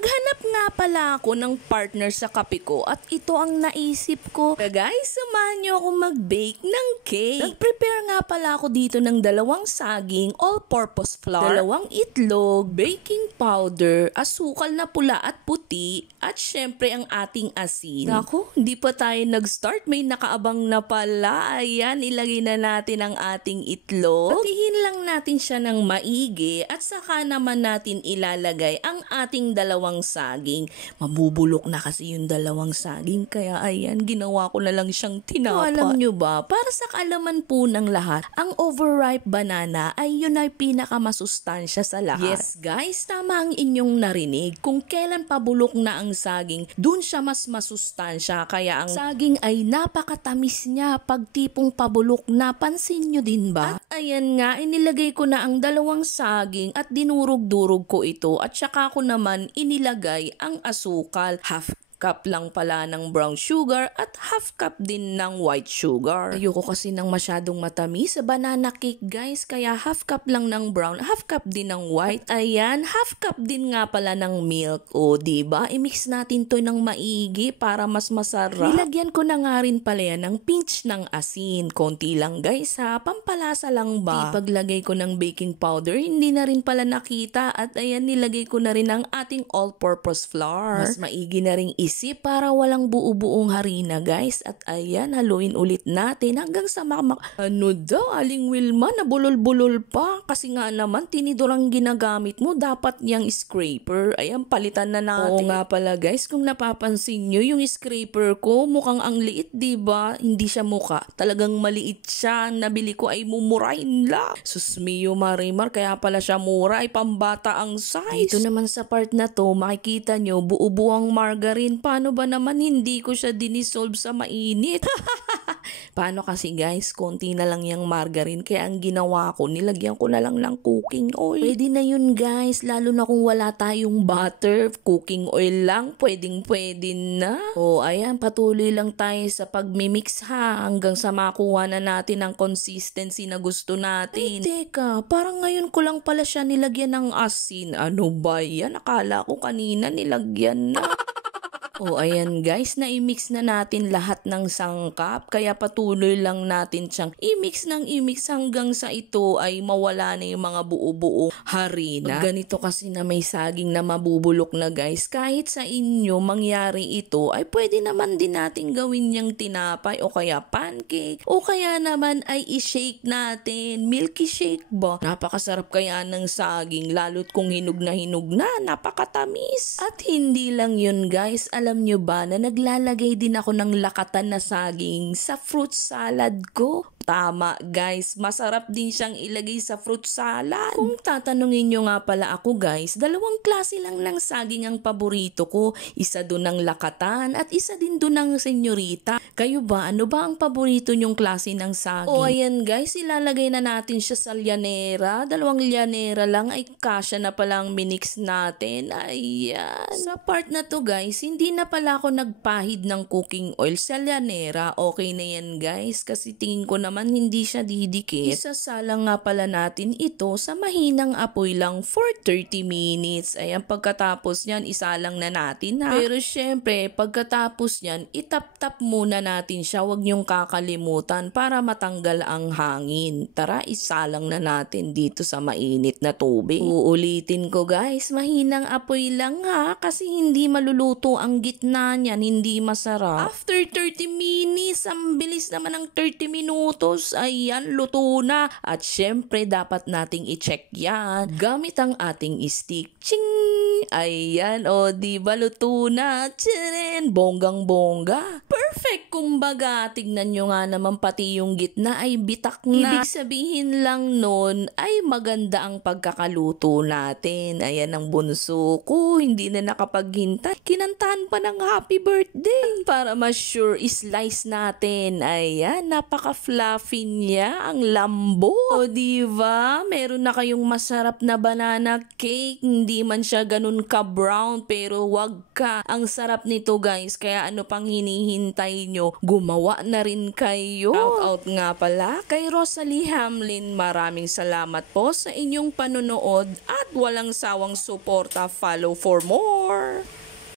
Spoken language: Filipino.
Naghanap nga pala ako ng partner sa kape ko at ito ang naisip ko. Guys, samahan niyo ako mag-bake ng cake. Nag-prepare nga pala ako dito ng 2 saging, all-purpose flour, 2 itlog, baking powder, asukal na pula at puti, at syempre ang ating asin. Naku, hindi pa tayo nag-start, may nakaabang na pala. Ayan, ilagay na natin ang ating itlog. Patihin lang natin siya ng maigi at saka naman natin ilalagay ang ating 2 saging. Mabubulok na kasi yung 2 saging, kaya ayan, ginawa ko na lang siyang tinapa. Alam nyo ba, para sa kaalaman po ng lahat, ang overripe banana ay yun ay pinakamasustansya sa lahat. Yes guys, tama ang inyong narinig. Kung kailan pabulok na ang saging, dun siya mas masustansya. Kaya ang saging ay napakatamis niya pag tipong pabulok na. Pansin nyo din ba? At ayan nga, inilagay ko na ang 2 saging at dinurog-durog ko ito at saka ko naman inilagay ang asukal. Half cup lang pala ng brown sugar at half cup din ng white sugar. Ayoko kasi ng masyadong matamis sa banana cake guys, kaya half cup lang ng brown, half cup din ng white. Ayan, half cup din nga pala ng milk. O diba, i-mix natin to ng maigi para mas masarap. Nilagyan ko na nga rin pala yan ng pinch ng asin. Konti lang guys ha, pampalasa lang ba? Di paglagay ko ng baking powder, hindi na rin pala nakita. At ayan, nilagay ko na rin ang ating all-purpose flour. Mas maigi na rin para walang buo-buong harina guys. At ayan, haluin ulit natin hanggang sa ano daw, Aling Wilma, nabulol-bulol pa. Kasi nga naman, tinidor ang ginagamit mo. Dapat yung scraper. Ayan, palitan na natin. Oo nga pala guys, kung napapansin nyo, yung scraper ko mukhang ang liit, diba? Hindi siya mukha. Talagang maliit siya. Nabili ko ay mumurahin lang. Susmiyo Marimar, kaya pala siya mura, ay pambata ang size. Dito naman sa part na to, makikita nyo, buo-buong margarine. Paano ba naman hindi ko siya dinisolve sa mainit? Paano kasi guys, konti na lang yung margarine, kaya ang ginawa ko, nilagyan ko na lang ng cooking oil. Pwede na yun guys, lalo na kung wala tayong butter, cooking oil lang, pwedeng-pwede na. O ayan, patuloy lang tayo sa pagmimix ha, hanggang sa makuha na natin ang consistency na gusto natin. Ay, teka, parang ngayon ko lang pala siya nilagyan ng asin. Ano ba yan? Akala ko kanina nilagyan na. O ayan guys, na-i-mix na natin lahat ng sangkap, kaya patuloy lang natin siyang i-mix hanggang sa ito ay mawala na yung mga buo-buong harina. Pag ganito kasi na may saging na mabubulok na guys, kahit sa inyo mangyari ito, ay pwede naman din natin gawin niyang tinapay o kaya pancake, o kaya naman ay i-shake natin, milky shake ba? Napakasarap kaya ng saging, lalo't kung hinog na, napakatamis. At hindi lang yun guys, alam nyo ba na naglalagay din ako ng lakatan na saging sa fruit salad ko? Tama guys, masarap din siyang ilagay sa fruit salad. Kung tatanungin nyo nga pala ako guys, 2 klase lang ng saging ang paborito ko. Isa dun ng lakatan at isa din dun ng senyorita. Kayo ba, ano ba ang paborito nyong klase ng saging? O ayan guys, ilalagay na natin siya sa lyanera. 2 lyanera lang ay kasya na palang minix natin. Ayan. Sa part na to guys, hindi na pala ako nagpahid ng cooking oil sa lyanera. Okay na yan guys, kasi tingin ko naman hindi siya didikit. Isasalang nga pala natin ito sa mahinang apoy lang for 30 minutes. Ayan, pagkatapos nyan, isalang na natin ha. Pero syempre, pagkatapos nyan, itap-tap muna natin siya. Huwag nyong kakalimutan para matanggal ang hangin. Tara, isalang na natin dito sa mainit na tubig. Uulitin ko guys, mahinang apoy lang ha, kasi hindi maluluto ang gitna nyan, hindi masarap. After 30 minutes, ang bilis naman ng 30 minutos, ayan, luto na. At syempre, dapat nating i-check yan gamit ang ating stick. Ching! Ayan, o diba luto na? Tcharin! Bonggang-bongga. Perfect! Kumbaga, tignan nyo nga naman pati yung gitna ay bitak na. Ibig sabihin lang nun ay maganda ang pagkakaluto natin. Ayan ang bunso ko, hindi na nakapaghintay. Kinantahan pa ng happy birthday. Para mas sure, slice natin. Ayan, napaka-fluffy niya, ang lambo. O diba? Meron na kayong masarap na banana cake. Hindi man siya ganun ganun ka brown pero wag ka. Ang sarap nito guys, kaya ano pang hinihintay nyo? Gumawa na rin kayo. Shout out nga pala kay Rosalie Hamlin. Maraming salamat po sa inyong panonood at walang sawang suporta. Follow for more.